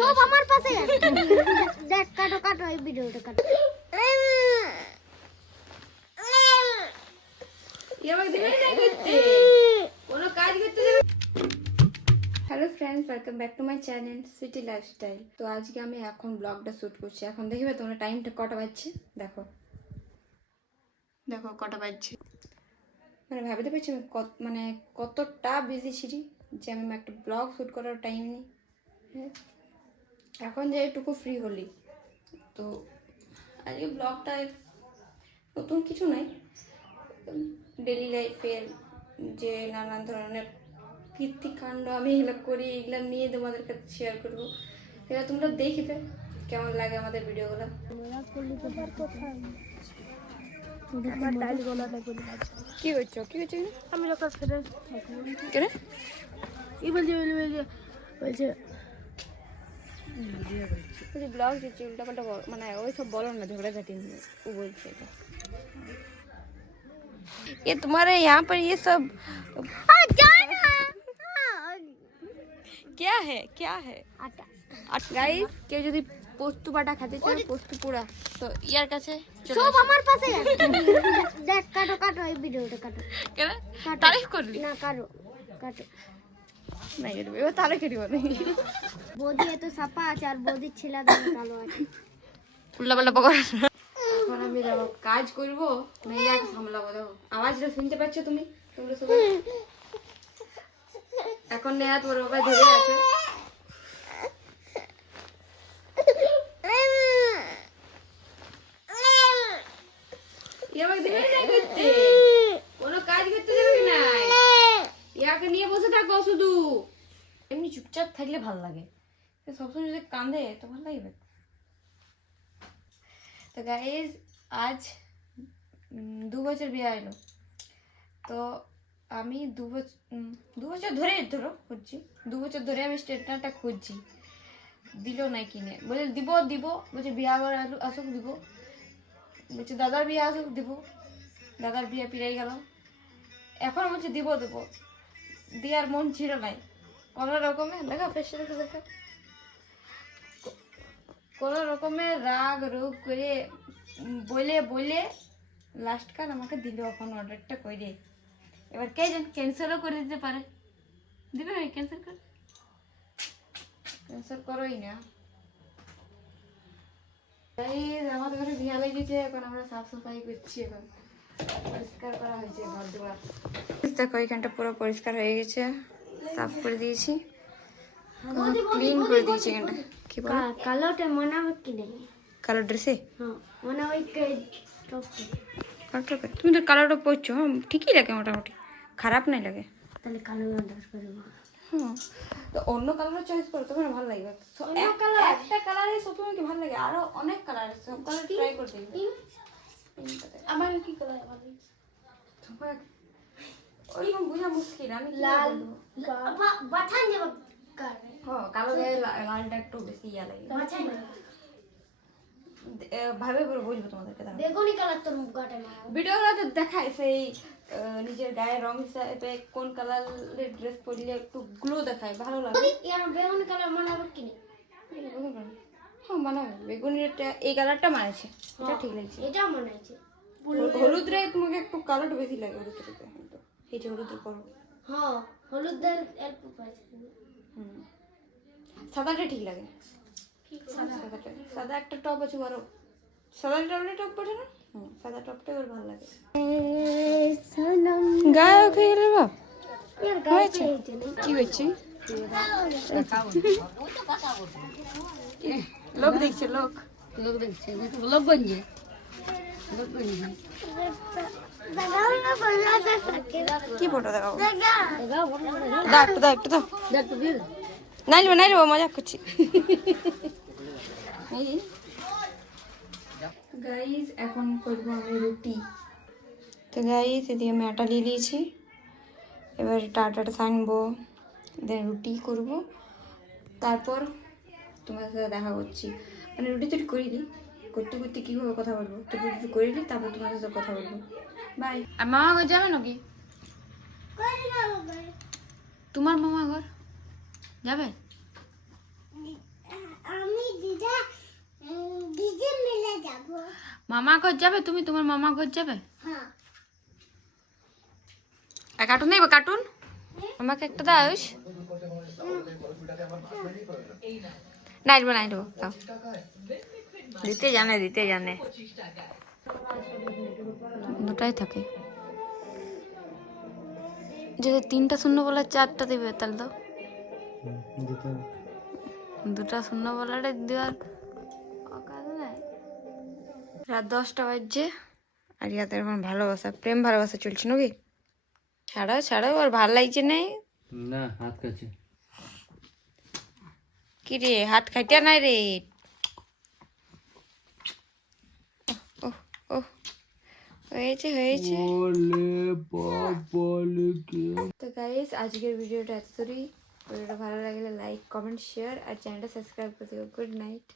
সব আমার পাশে দেখ কাটো কাটো এই ভিডিওটা কাটো hello friends, welcome back to my channel city lifestyle. তো আজকে আমি এখন ব্লগটা শ্যুট করছি। এখন দেখবে তোমরা টাইমটা কটা বাজছে, দেখো দেখো কটা বাজছে। মানে ভাবতে পারছি আমি কতটা বিজি ছিলি যে আমি একটা ব্লগ শ্যুট করার টাইম নেই। হ্যাঁ, এখন যে একটুকু ফ্রি হলি, তো আজকে ব্লগটা নতুন কিছু নাই, ডেলি লাইফের যে নানান ধরনের কীর্তিকাণ্ড আমি এগুলো করি, এগুলো নিয়ে তোমাদের কাছে শেয়ার করবো। এগুলো তোমরা দেখবে কেমন লাগে আমাদের ভিডিওগুলো। কি করছো কি করছো? আমি লোকাল ফেলে কেন ই বলছে বলছে ब्लॉग दिच्छी उल्टा पाल्टा মানে ওই সব বলো না, ঝগড়াঝাটি নিয়ে ও বলছে এটা। ये तुम्हारे यहाँ पर ये सब क्या है क्या है? আটা গাইস, কেউ যদি পোস্ত বাটা খেতে চায়, পোস্ত পোড়া, তো ইয়ার কাছে চলে সব আসো। আমার পাশে দেখ কাটো কাটো এই ভিডিওটা কাটো কেন কাটো। তারিফ করলি না কাটো কাটো না, এবার তাহলে কেটে বলে বৌদি এত সাপা আছে আর বৌদির ছেলে দাম কালো আছে উল্টা পাল্টা পকড়। এখন আমি যাবো কাজ করবো, মেয়েকে সামলাবো। দেখো আওয়াজটা শুনতে পাচ্ছ তুমি, তোমরা সবাই? এখন নেয়া তোর বাবা ধরে আছে। কোনো কাজ করতে যাবে না, ইয়াকে নিয়ে বসে থাকো শুধু। এমনি চুপচাপ থাকলে ভাল লাগে, সবসময় যদি কাঁদে তো ভালো লাগবে। তো গাইজ, আজ 2 বছর বিয়ে হলো। তো আমি 2 বছর ধরে খুঁজছি। 2 বছর ধরে আমি স্টেটনারটা খুঁজছি, দিল নাই কিনে। বলে দিব বলছে বিয়ে আবার আসুক দিব, বলছে দাদার বিয়ে আসুক দিব। দাদার বিয়ে পিড়াই গেল, এখন বলছে দিব দেওয়ার মন ছিল নাই। কোনো রকমে দেখা ফেসে দেখা কোনো রকমের রাগ রোগ করে বলে লাস্ট কার আমাকে দিল। এখন অর্ডারটা করে এবার কে জান ক্যান্সেলও করে দিতে পারে। দিবে না ক্যান্সেল করোই না। আমাদের ঘরে বিয়া লেগেছে, এখন আমরা সাফ সাফাই করছি। এখন পরিষ্কার করা হয়েছে ঘর দুয়ার। দেখো এখানটা পুরো পরিষ্কার হয়ে গেছে, সাফ করে দিয়েছি, ক্লিন করে দিয়েছি এখানটা। কি বল কালোটা মনে হবে কি নেই? কালো ড্রেসে হ্যাঁ মনে ওই টপটা কালোটা তুমি তো কালোটা পরছো, ঠিকই লাগে, মোটামুটি খারাপ নাই লাগে। তাহলে কালো অর্ডার করবো। হ্যাঁ, তো অন্য কালার চয়েস করো, তোমার ভালো লাগবে। একটা কালারে সবসময় কি ভালো লাগে, আরো অনেক কালার আছে, সব কালার ট্রাই করতে হবে। আমার কি কালার ভালো লাগে? তোমার ওইরকম বোঝা মুশকিল। আমি লাল বাছাই যাব কারে। হ্যাঁ, কালো গায়ে লালটা একটু বেশি ইয়া লাগে। বাছাই না ভাবে করে বলবো তোমাদেরকে। বেগুনি কালার তোর গাটে না ভিডিওগুলোতে দেখায় সেই নিজের গায়ের রং হিসাবে কোন কালারের ড্রেস পরলে একটু গ্লো দেখায়, ভালো লাগে। ইয়ার বেগুনি কালার মনে হবে কি নেই? হ্যাঁ মানাবে, বেগুনিটা এই কালারটা মানেছে, এটা ঠিক লাগছে। এটা মনে আছে হলুদ রে তোমাকে একটু কালারটা বেশি লাগে হলুদ রে, এই যে হলুদ করো। হ্যাঁ হলুদ দের এর পাইছে। সাদাটা ঠিক লাগে। সাদা একটা টপ আছে বড়, সাদা টপ পড়ে না, সাদা টপটা ওর ভালো লাগে। গায়ক হয়ে গেলে বাপ হয়েছে কি হয়েছে? লোক দেখছে, লোক দেখছে লোক গঞ্জে কি ফটো দেখাবো? একটু দাও নাইলবো মজা করছি। গাইস, এখন করবো আমি রুটি। তো গাইস, এদিকে আমি আটা নিয়ে নিয়েছি, এবার আটাটা ছানবো, দেন রুটি করব। তারপর তোমার সাথে দেখা করছি, মানে রুটি তো করে দিই, করতে করতে কীভাবে কথা বলবো, তো রুটি করে দিই, তারপর তোমার সাথে কথা বলবো। বাই। আর মামা ঘর যাবে নাকি? তোমার মামা ঘর যাবে? মামা ঘর যাবে তুমি? তোমার মামা ঘর যাবে? হ্যাঁ কার্টুন নেই কার্টুন আমাকে একটা দাও। নাইটবো নাইটবো দিতে জানে দুটাই থাকে। যদি 3টা শূন্য বলে 4টা দিবে তাহলে দাও। দুটা শূন্য বলাটা দেওয়ার অকাজ নাই। রাত 10টা বাজছে আর ইয়াদের এখন ভালোবাসা প্রেম ভালোবাসা চলছে নাকি? ছাড়াও আর ভাল লাগছে নেই না হাত কাছে কি রে হাত খাইতে নাই রে। হয়েছে তো গাইস আজকের ভিডিওটা এতদূরই। ভিডিওটা ভালো লাগলে লাইক কমেন্ট শেয়ার আর চ্যানেলটা সাবস্ক্রাইব করে দিও। Good night.